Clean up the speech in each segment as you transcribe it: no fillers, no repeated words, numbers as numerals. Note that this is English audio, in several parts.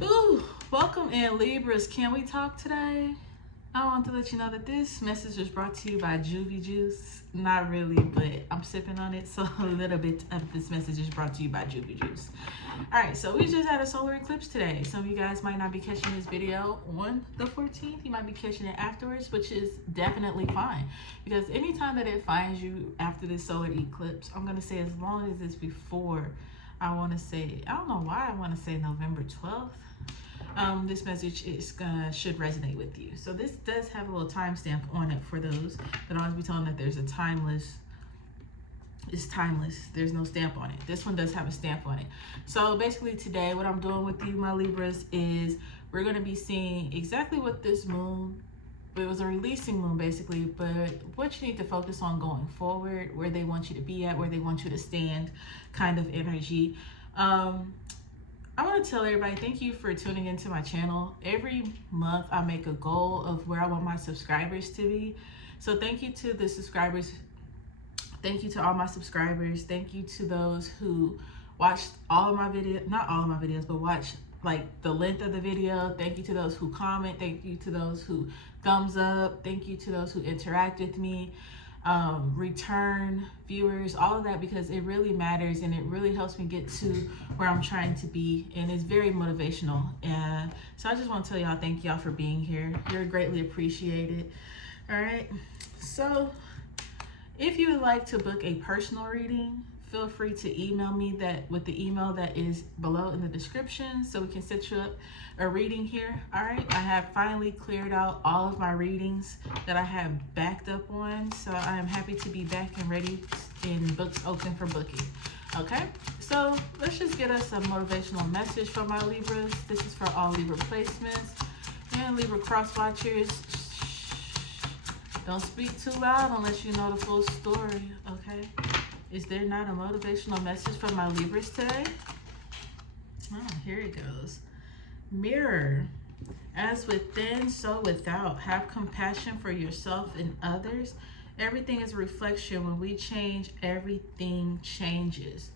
Ooh, welcome in Libras. Can we talk today? I want to let you know that this message was brought to you by Juvie Juice. Not really, but I'm sipping on it, so a little bit of this message is brought to you by Juvie Juice. All right, so we just had a solar eclipse today. Some of you guys might not be catching this video on the 14th. You might be catching it afterwards, which is definitely fine. Because anytime that it finds you after this solar eclipse, I'm going to say as long as it's before, I want to say, I don't know why I want to say November 12th. This message is should resonate with you. So this does have a little timestamp on it for those that always be telling that there's a timeless. It's timeless. There's no stamp on it. This one does have a stamp on it. So basically today, what I'm doing with you, my Libras, is we're going to be seeing exactly what this moon. It was a releasing moon basically, but what you need to focus on going forward, where they want you to be at, where they want you to stand, kind of energy. I want to tell everybody, thank you for tuning into my channel. Every month I make a goal of where I want my subscribers to be. So thank you to the subscribers. Thank you to all my subscribers. Thank you to those who watched all of my videos, not all of my videos, but watch like the length of the video. Thank you to those who comment. Thank you to those who thumbs up. Thank you to those who interact with me. Return viewers, all of that, because it really matters and it really helps me get to where I'm trying to be, and it's very motivational. And so I just want to tell y'all thank y'all for being here. You're greatly appreciated. All right, so if you would like to book a personal reading, feel free to email me that with the email that is below in the description so we can set you up a reading here. All right, I have finally cleared out all of my readings that I have backed up on, so I am happy to be back and ready and books open for booking. Okay, so let's just get us a motivational message from my Libras. This is for all Libra placements and Libra cross watchers. Don't speak too loud unless you know the full story, okay? Is there not a motivational message from my Libras today? Oh, here it goes. Mirror. As within, so without. Have compassion for yourself and others. Everything is a reflection. When we change, everything changes.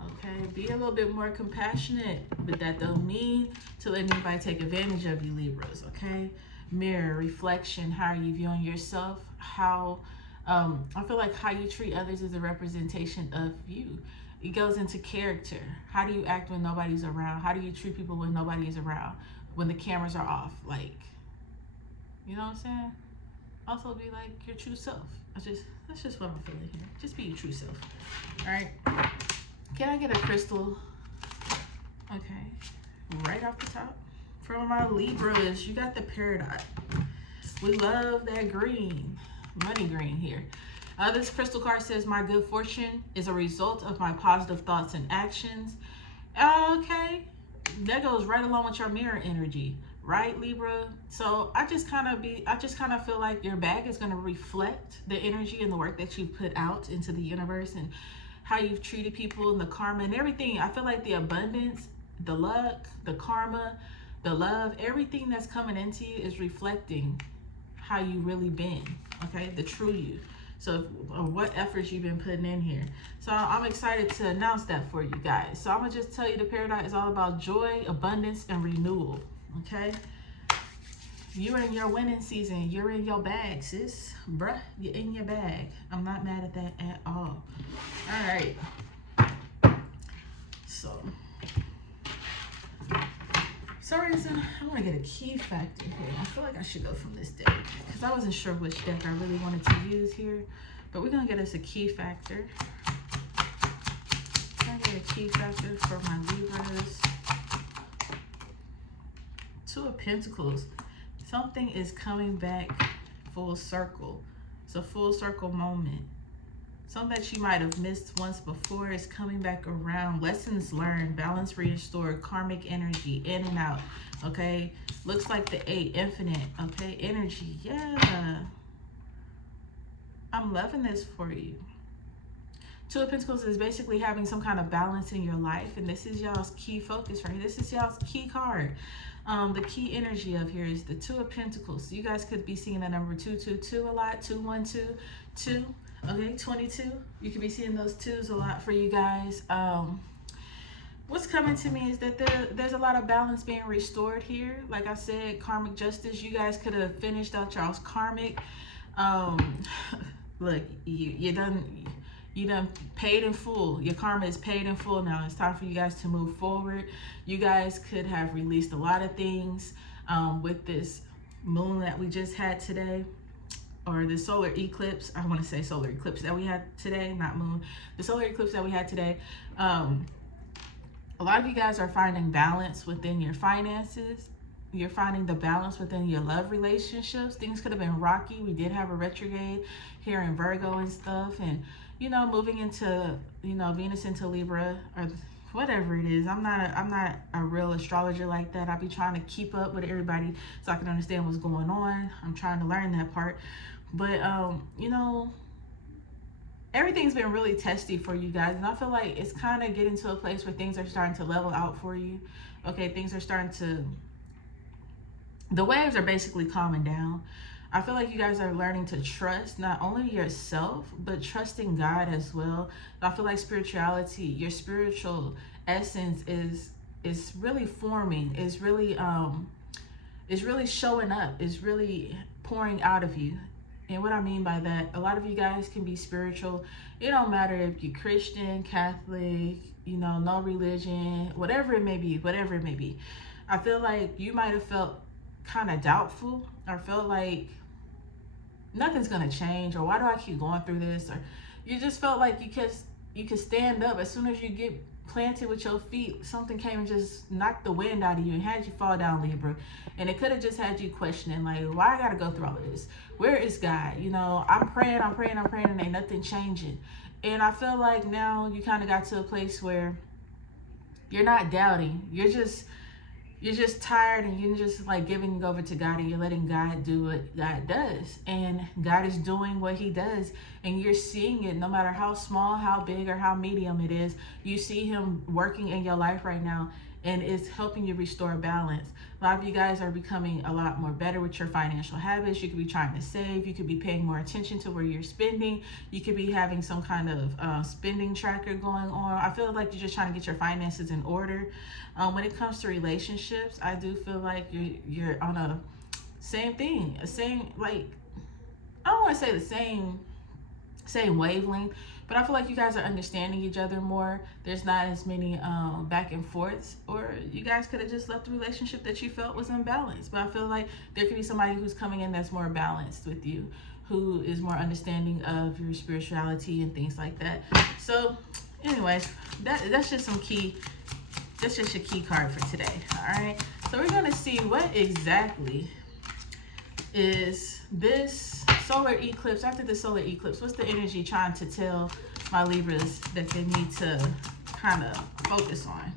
Okay, be a little bit more compassionate, but that don't mean to let anybody take advantage of you, Libras, okay? Mirror, reflection. How are you viewing yourself? How I feel like how you treat others is a representation of you. It goes into character. How do you act when nobody's around? How do you treat people when nobody is around? When the cameras are off, like, you know what I'm saying? Also be like your true self. That's just what I'm feeling here. Just be your true self. All right. Can I get a crystal? Okay. Right off the top. From my Libras, you got the Peridot. We love that green. Money green here. This crystal card says my good fortune is a result of my positive thoughts and actions. Okay, that goes right along with your mirror energy, right, Libra? So I just kind of feel like your bag is going to reflect the energy and the work that you put out into the universe and how you've treated people and the karma and everything. I feel like the abundance, the luck, the karma, the love, everything that's coming into you is reflecting how you really been, okay? The true you. So what efforts you've been putting in here. So I'm excited to announce that for you guys. So I'm gonna just tell you the Peridot is all about joy, abundance, and renewal, okay? You're in your winning season. You're in your bag, sis. Bruh, you're in your bag. I'm not mad at that at all. All right. So, for some reason, I want to get a key factor here. I feel like I should go from this deck because I wasn't sure which deck I really wanted to use here. But we're going to get us a key factor. I'm going to get a key factor for my Libras. Two of Pentacles. Something is coming back full circle. It's a full circle moment. Something that you might have missed once before is coming back around. Lessons learned, balance restored, karmic energy, in and out. Okay, looks like the 8, infinite. Okay, energy. Yeah, I'm loving this for you. Two of Pentacles is basically having some kind of balance in your life, and this is y'all's key focus right here. This is y'all's key card. The key energy of here is the Two of Pentacles. So you guys could be seeing the number 222 a lot, 212, 2. Okay, 22. You could be seeing those twos a lot for you guys. What's coming to me is that there's a lot of balance being restored here. Like I said, karmic justice. You guys could have finished out y'all's karmic. Look, you done paid in full. Your karma is paid in full now. It's time for you guys to move forward. You guys could have released a lot of things with this moon that we just had today, or the solar eclipse. I want to say solar eclipse that we had today, not moon. The solar eclipse that we had today. A lot of you guys are finding balance within your finances. You're finding the balance within your love relationships. Things could have been rocky. We did have a retrograde here in Virgo and stuff. And, you know, moving into, you know, Venus into Libra or whatever it is. I'm not a real astrologer like that. I be trying to keep up with everybody so I can understand what's going on. I'm trying to learn that part. But, you know, everything's been really testy for you guys, and I feel like it's kind of getting to a place where things are starting to level out for you. Okay, things are starting to, the waves are basically calming down. I feel like you guys are learning to trust not only yourself, but trusting God as well. I feel like spirituality, your spiritual essence is really forming, is really showing up, is really pouring out of you. And what I mean by that, a lot of you guys can be spiritual. It don't matter if you're Christian, Catholic, you know, no religion, whatever it may be, whatever it may be. I feel like you might have felt kind of doubtful, or felt like nothing's going to change, or why do I keep going through this? Or you just felt like you could stand up. As soon as you get planted with your feet, something came and just knocked the wind out of you and had you fall down, Libra. And it could have just had you questioning, like, why I gotta go through all of this? Where is God? You know, I'm praying, and ain't nothing changing. And I feel like now you kind of got to a place where you're not doubting. You're just tired, and you're just like giving over to God, and you're letting God do what God does. And God is doing what he does, and you're seeing it no matter how small, how big, or how medium it is. You see him working in your life right now, and it's helping you restore balance. A lot of you guys are becoming a lot more better with your financial habits. You could be trying to save. You could be paying more attention to where you're spending. You could be having some kind of spending tracker going on. I feel like you're just trying to get your finances in order. When it comes to relationships, I do feel like you're on a same thing, like, I don't want to say the same wavelength, but I feel like you guys are understanding each other more. There's not as many back and forths, or you guys could have just left the relationship that you felt was unbalanced. But I feel like there could be somebody who's coming in that's more balanced with you, who is more understanding of your spirituality and things like that. So anyways, that's just your key card for today. All right, so we're going to see what exactly is this solar eclipse. After the solar eclipse, what's the energy trying to tell my Libras that they need to kind of focus on?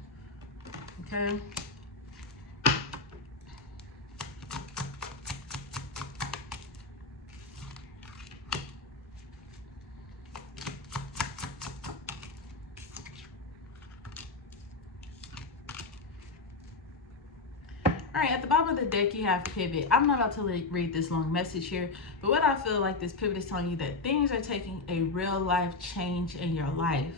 Okay. All right, at the bottom of the deck, you have pivot. I'm not about to read this long message here, but what I feel like this pivot is telling you that things are taking a real life change in your life.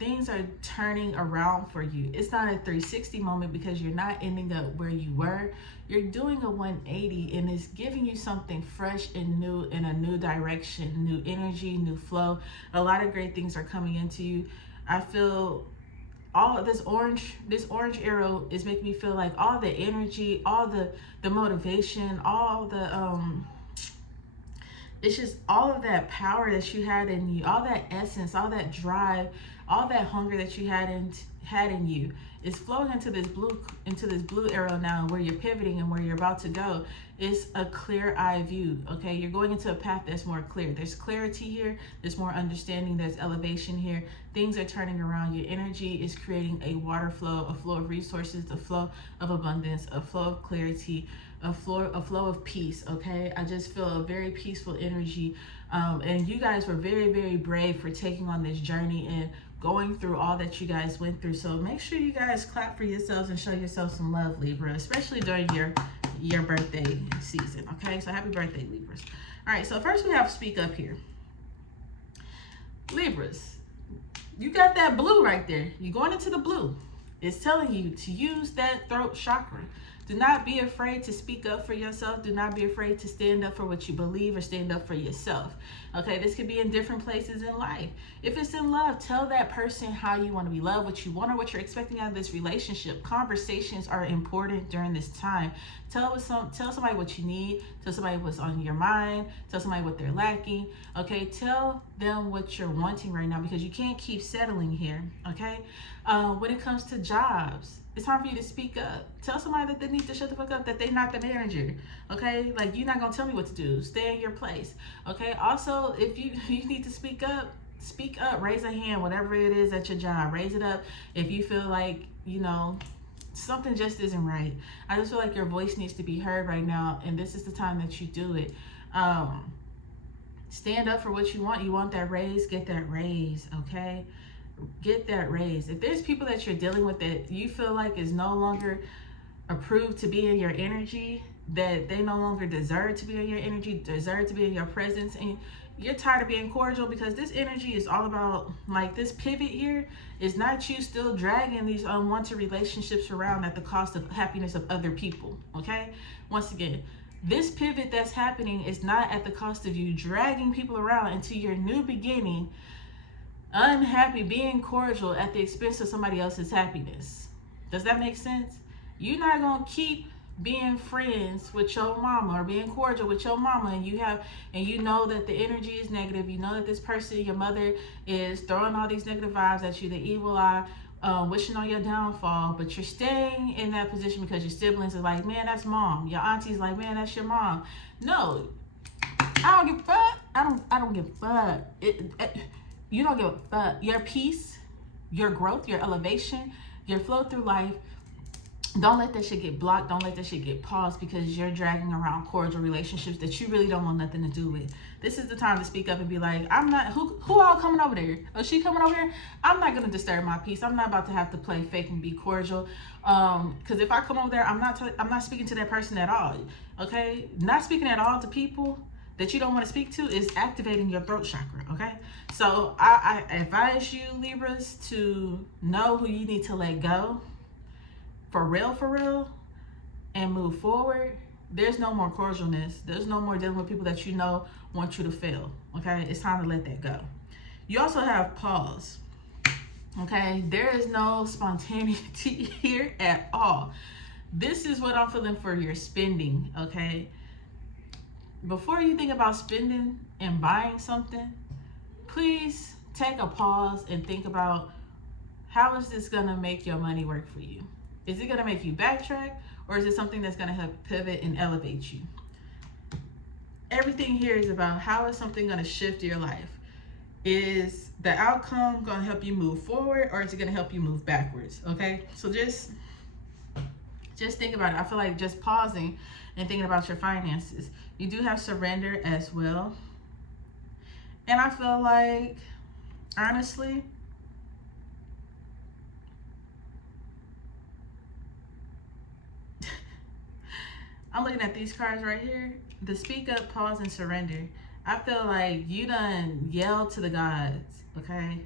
Things are turning around for you. It's not a 360 moment, because you're not ending up where you were. You're doing a 180, and it's giving you something fresh and new, in a new direction, new energy, new flow. A lot of great things are coming into you. I feel all of this orange arrow is making me feel like all the energy, all the motivation, all the it's just all of that power that you had in you, all that essence, all that drive, all that hunger that you had in you is flowing into this blue arrow now, where you're pivoting and where you're about to go. It's a clear eye view. Okay, you're going into a path that's more clear. There's clarity here, there's more understanding, there's elevation here. Things are turning around. Your energy is creating a water flow, a flow of resources, a flow of abundance, a flow of clarity, a flow of peace. Okay, I just feel a very peaceful energy, and you guys were very, very brave for taking on this journey and going through all that you guys went through. So make sure you guys clap for yourselves and show yourself some love, Libra, especially during your birthday season. Okay, so happy birthday, Libras. All right, so first we have speak up here. Libras, you got that blue right there. You're going into the blue. It's telling you to use that throat chakra. Do not be afraid to speak up for yourself. Do not be afraid to stand up for what you believe or stand up for yourself. Okay, this could be in different places in life. If it's in love, tell that person how you want to be loved, what you want or what you're expecting out of this relationship. Conversations are important during this time. Tell somebody what you need. Tell somebody what's on your mind. Tell somebody what they're lacking. Okay, tell them what you're wanting right now, because you can't keep settling here. Okay, when it comes to jobs, it's time for you to speak up. Tell somebody that they need to shut the fuck up, that they're not the manager. Okay, like, you're not gonna tell me what to do. Stay in your place. Okay, also, if you need to speak up, raise a hand. Whatever it is at your job, raise it up. If you feel like, you know, something just isn't right, I just feel like your voice needs to be heard right now, and this is the time that you do it. Stand up for what you want. You want that raise, get that raise. Okay, get that raise. If there's people that you're dealing with that you feel like is no longer approved to be in your energy, that they no longer deserve to be in your energy, deserve to be in your presence, and you're tired of being cordial, because this energy is all about, like, this pivot here is not you still dragging these unwanted relationships around at the cost of happiness of other people. Okay, once again, this pivot that's happening is not at the cost of you dragging people around into your new beginning unhappy, being cordial at the expense of somebody else's happiness. Does that make sense? You're not gonna keep being friends with your mama or being cordial with your mama, and you know that the energy is negative. You know that this person, your mother, is throwing all these negative vibes at you, the evil eye, wishing on your downfall, but you're staying in that position because your siblings are like, man, that's mom. Your auntie's like, man, that's your mom. No, I don't give a fuck. I don't give a fuck. You don't give a fuck. Your peace, your growth, your elevation, your flow through life, don't let that shit get blocked. Don't let that shit get paused because you're dragging around cordial relationships that you really don't want nothing to do with. This is the time to speak up and be like, I'm not, who all coming over there? Oh, she coming over here? I'm not going to disturb my peace. I'm not about to have to play fake and be cordial. Because if I come over there, I'm not speaking to that person at all. Okay? Not speaking at all to people that you don't want to speak to is activating your throat chakra. Okay? So I advise you, Libras, to know who you need to let go. For real, and move forward. There's no more cordialness. There's no more dealing with people that you know want you to fail. Okay, it's time to let that go. You also have pause. Okay, there is no spontaneity here at all. This is what I'm feeling for your spending. Okay, before you think about spending and buying something, please take a pause and think about, how is this gonna make your money work for you? Is it going to make you backtrack, or is it something that's going to help pivot and elevate you? Everything here is about, how is something going to shift your life? Is the outcome going to help you move forward, or is it going to help you move backwards? Okay, so just think about it. I feel like just pausing and thinking about your finances. You do have surrender as well. And I feel like, honestly, I'm looking at these cards right here. The speak up, pause, and surrender. I feel like you done yelled to the gods, okay?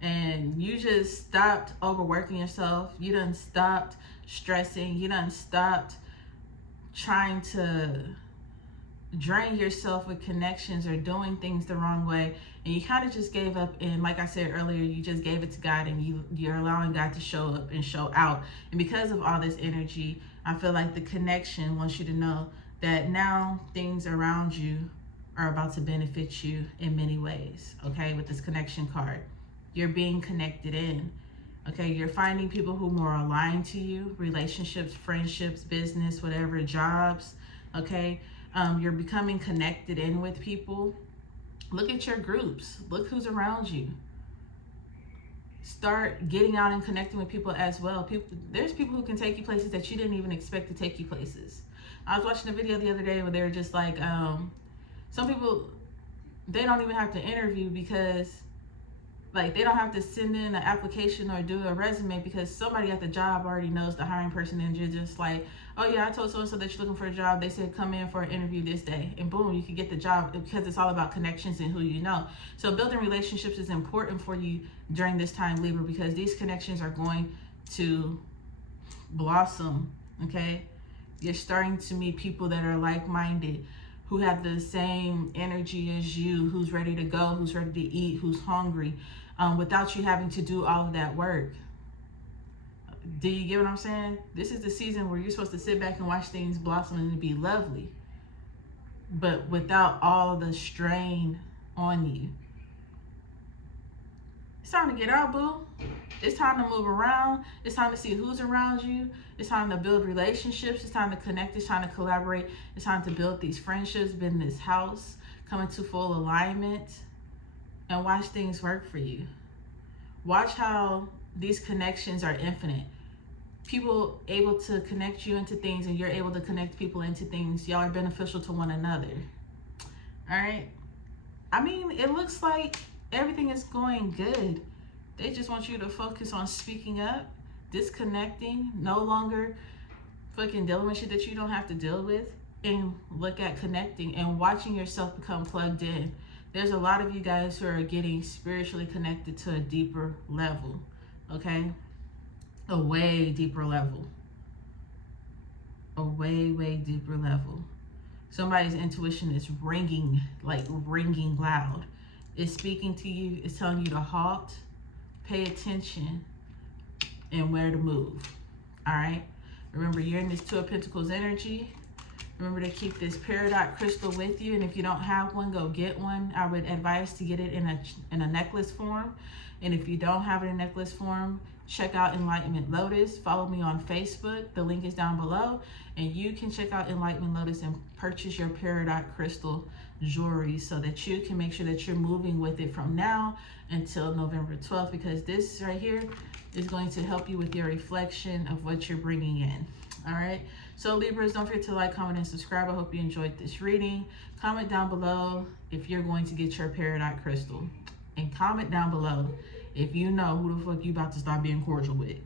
And you just stopped overworking yourself. You done stopped stressing. You done stopped trying to drain yourself with connections or doing things the wrong way. And you kind of just gave up. And like I said earlier, you just gave it to God, and you're allowing God to show up and show out. And because of all this energy, I feel like the connection wants you to know that now things around you are about to benefit you in many ways. Okay, with this connection card, you're being connected in. Okay, you're finding people who are more aligned to you, relationships, friendships, business, whatever, jobs. Okay, you're becoming connected in with people. Look at your groups. Look who's around you. Start getting out and connecting with people as well. There's people who can take you places that you didn't even expect to take you places. I was watching a video the other day where they were just like, some people, they don't even have to interview because Like, they don't have to send in an application or do a resume because somebody at the job already knows the hiring person, and you're just like, oh yeah, I told so-and-so that you're looking for a job. They said come in for an interview this day, and boom, you can get the job, because it's all about connections and who you know. So building relationships is important for you during this time, Libra, because these connections are going to blossom, okay? You're starting to meet people that are like-minded, who have the same energy as you, who's ready to go, who's ready to eat, who's hungry, without you having to do all of that work. Do you get what I'm saying? This is the season where you're supposed to sit back and watch things blossom and be lovely, but without all the strain on you. It's time to get out, boo. It's time to move around. It's time to see who's around you. It's time to build relationships. It's time to connect. It's time to collaborate. It's time to build these friendships, build this house, come into full alignment, and watch things work for you. Watch how these connections are infinite. People able to connect you into things, and you're able to connect people into things. Y'all are beneficial to one another. All right? I mean, it looks like everything is going good. They just want you to focus on speaking up, disconnecting, no longer fucking dealing with shit that you don't have to deal with, and look at connecting and watching yourself become plugged in. There's a lot of you guys who are getting spiritually connected to a deeper level, okay? A way deeper level. A way, way deeper level. Somebody's intuition is ringing, like ringing loud. It's speaking to you. It's telling you to halt, pay attention, and where to move. All right? Remember, you're in this Two of Pentacles energy. Remember to keep this peridot crystal with you. And if you don't have one, go get one. I would advise to get it in a necklace form. And if you don't have it in necklace form, check out Enlightenment Lotus. Follow me on Facebook. The link is down below. And you can check out Enlightenment Lotus and purchase your peridot crystal jewelry so that you can make sure that you're moving with it from now until November 12th, because this right here is going to help you with your reflection of what you're bringing in. All right, so Libras, don't forget to like, comment, and subscribe. I hope you enjoyed this reading. Comment down below if you're going to get your peridot crystal, and comment down below if you know who the fuck you about to start being cordial with.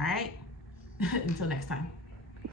All right, until next time.